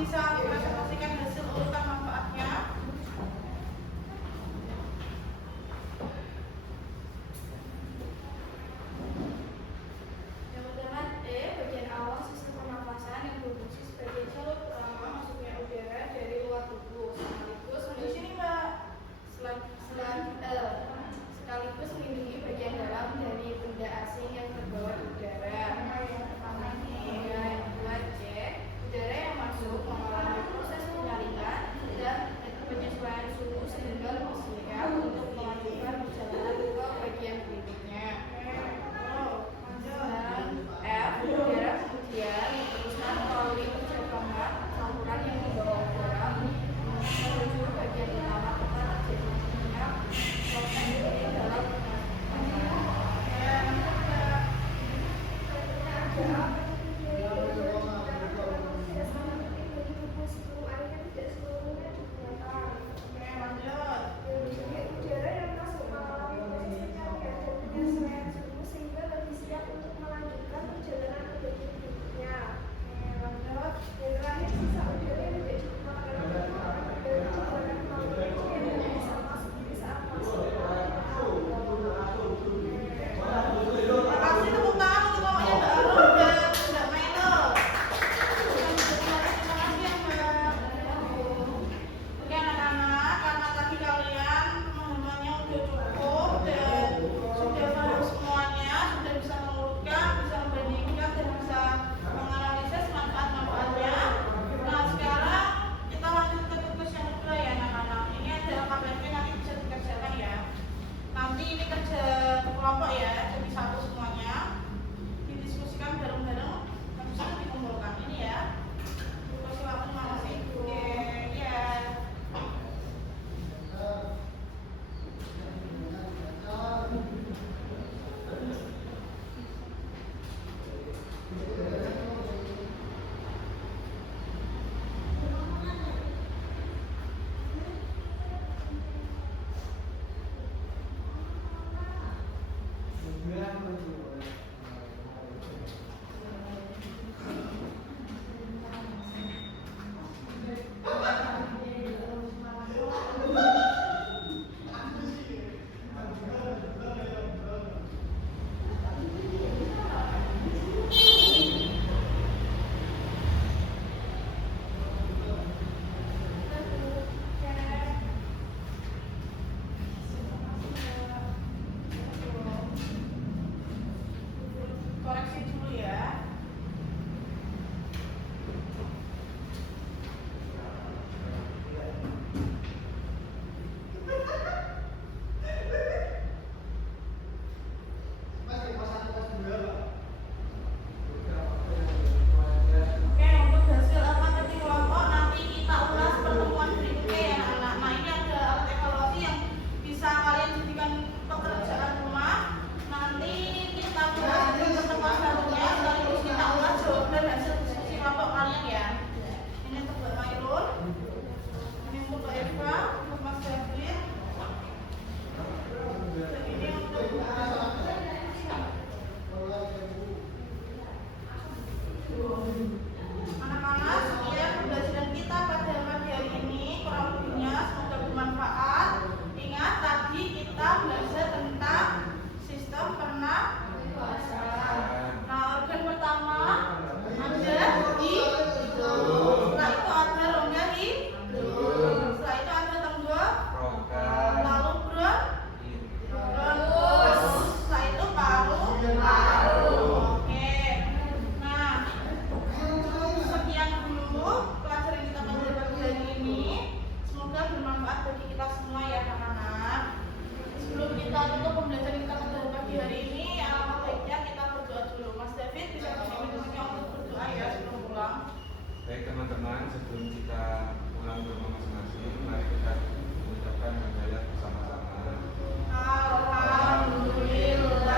bisa presentasikan hasil urutan manfaatnya. Yang pertama E, bagian awal sistem pernafasan yang berfungsi sebagai jalur pertama masuknya udara dari luar tubuh sekaligus Di sini Mbak. sekaligus melindungi bagian dalam dari benda asing yang terbawa udara. Kemudian yang kedua C, udara yang masuk mengalami proses penyaringan dan penyesuaian suhu sehingga lebih siap untuk melanjutkan perjalanan ke bagian berikutnya. Dan F, udara kemudian diteruskan melalui percakapan campuran yang dibawa udara menuju bagian utama tempat terjadinya proses ini dalam udara yang masuk mengalami proses pencarian dan penyesuaian suhu sehingga lebih siap untuk melanjutkan perjalanan ke bagian berikutnya. Dan terakhir, sisa udara yang tidak cukup makanan dari perjalanan melalui yang tidak bisa masuk di saat masuk. Terima kasih, tepuk tangan untuk mamanya Mbak Arum dan Mbak Melo. Terima kasih ya Mbak. Oke anak-anak, karena tadi kalian pemahamannya udah cukup dan sudah tahu semuanya, sudah bisa mengurutkan, bisa membandingkan dan bisa menganalisis manfaat-manfaatnya. Nah sekarang kita lanjut ke tugas yang kedua ya anak-anak. Ini ada KPP nanti bisa dikerjakan ya. Nanti ini kerja kelompok ya, jadi satu semuanya didiskusikan bareng-bareng, habis itu dikumpulkan ini ya. Kasih waktu masih oke ya. Koreksi dulu ya. Oke, untuk hasil evaluasi kelompok nanti kita ulas pertemuan berikutnya ya anak-anak. Nah ini ada alat evaluasi yang bisa kalian jadikan pekerjaan rumah. Nanti kita bahas di pertemuan selanjutnya, sekaligus kita ulas jawaban hasil diskusi kelompok kalian ya. Ini untuk Mbak Mairun, ini untuk Mbak Eva, untuk Mas David, dan ini untuk anak-anak. Sekian pembelajaran kita pada pagi hari ini, kurang lebihnya semoga bermanfaat. Ingat tadi kita belajar tentang sistem pernafasan. Nah organ pertama ada hidung, setelah itu ada rongga hidung, setelah itu ada tenggorokan, lalu bronkus, setelah itu paru-paru. Oke. Nah sekian dulu pelajaran kita pada pagi hari ini. Semoga bermanfaat bagi kita semua ya anak-anak. Sebelum kita tutup pembelajaran kita pada pagi hari ini, alangkah baiknya kita berdoa dulu. Mas David bisa pimpin temannya untuk berdoa ya sebelum pulang. Baik teman-teman, sebelum kita pulang ke rumah masing-masing, mari kita mengucapkan hidayat bersama-sama. Alhamdulillah.